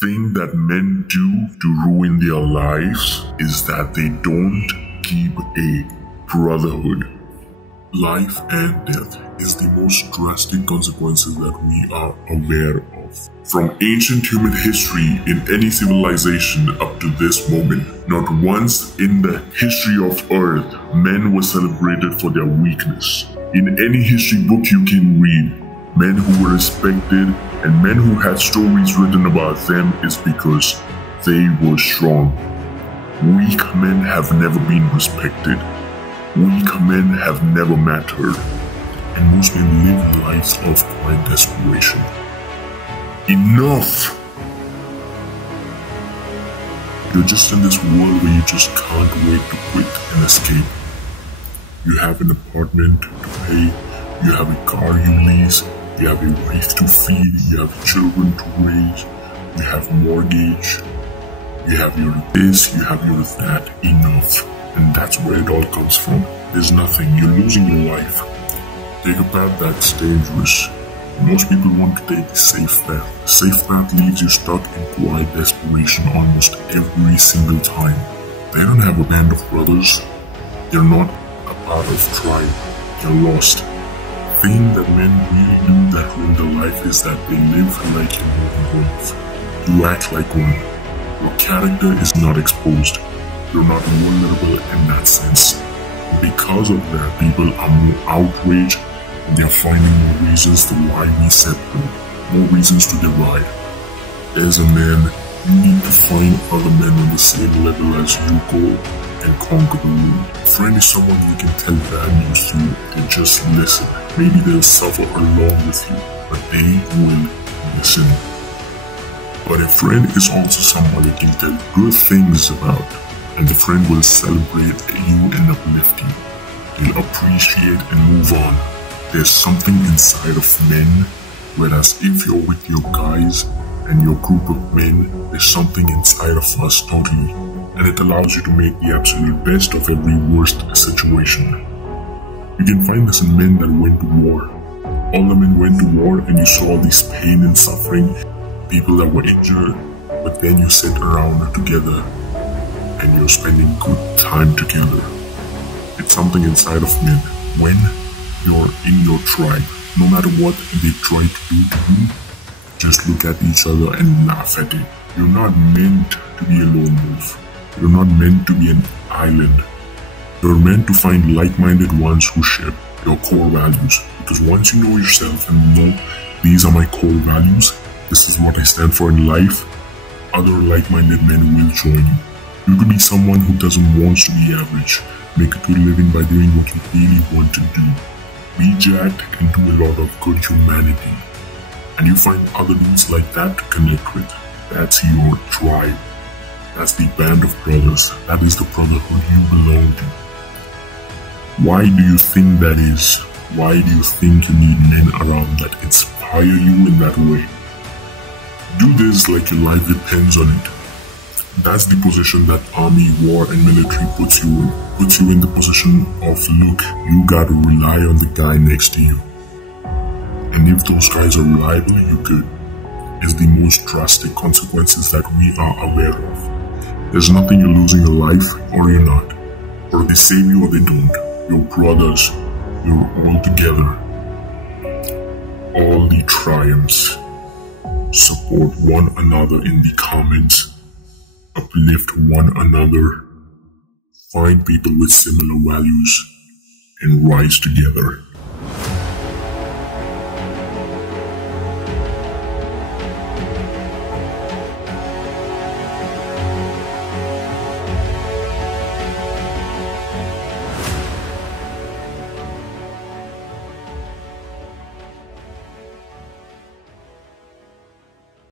thing that men do to ruin their lives is that they don't keep a brotherhood. Life and death is the most drastic consequences that we are aware of. From ancient human history in any civilization up to this moment, not once in the history of Earth, men were celebrated for their weakness. In any history book you can read, men who were respected and men who had stories written about them is because they were strong. Weak men have never been respected. Weak men have never mattered. And most men live lives of quiet desperation. Enough! You're just in this world where you just can't wait to quit and escape. You have an apartment to pay, you have a car you lease, you have a wife to feed, you have children to raise, you have mortgage, you have your this, you have your that. Enough. And that's where it all comes from. There's nothing. You're losing your life. Take a path that's dangerous. Most people want to take the safe path. The safe path leaves you stuck in quiet desperation almost every single time. They don't have a band of brothers. They're not a part of tribe. They're lost. The thing that men really do that ruin their life is that they live like a movie world. You act like one. Your character is not exposed. You're not vulnerable in that sense. Because of that, people are more outraged and they're finding more reasons to why we separate, more reasons to divide. As a man, you need to find other men on the same level as you go and conquer the world. A friend is someone you can tell values to and just listen. Maybe they'll suffer along with you, but they will listen. But a friend is also someone you can tell good things about. And the friend will celebrate you and uplift you. They'll appreciate and move on. There's something inside of men, whereas if you're with your guys and your group of men, there's something inside of us totally. And it allows you to make the absolute best of every worst situation. You can find this in men that went to war. All the men went to war and you saw this pain and suffering, people that were injured, but then you sit around together and you're spending good time together. It's something inside of men. When you're in your tribe, no matter what they try to do to you, just look at each other and laugh at it. You're not meant to be a lone wolf. You're not meant to be an island. You're meant to find like-minded ones who share your core values. Because once you know yourself and know these are my core values, this is what I stand for in life, other like-minded men will join you. You could be someone who doesn't want to be average, make a good living by doing what you really want to do. Be jacked and do a lot of good humanity. And you find other dudes like that to connect with. That's your tribe. That's the band of brothers. That is the brotherhood you belong to. Why do you think that is? Why do you think you need men around that inspire you in that way? Do this like your life depends on it. That's the position that army, war and military puts you in. Puts you in the position of, look, you gotta rely on the guy next to you. And if those guys are reliable, you're good. It's the most drastic consequences that we are aware of. There's nothing you're losing your life or you're not. Or they save you or they don't. You're brothers. You're all together. All the triumphs. Support one another in the comments. Uplift one another, find people with similar values, and rise together.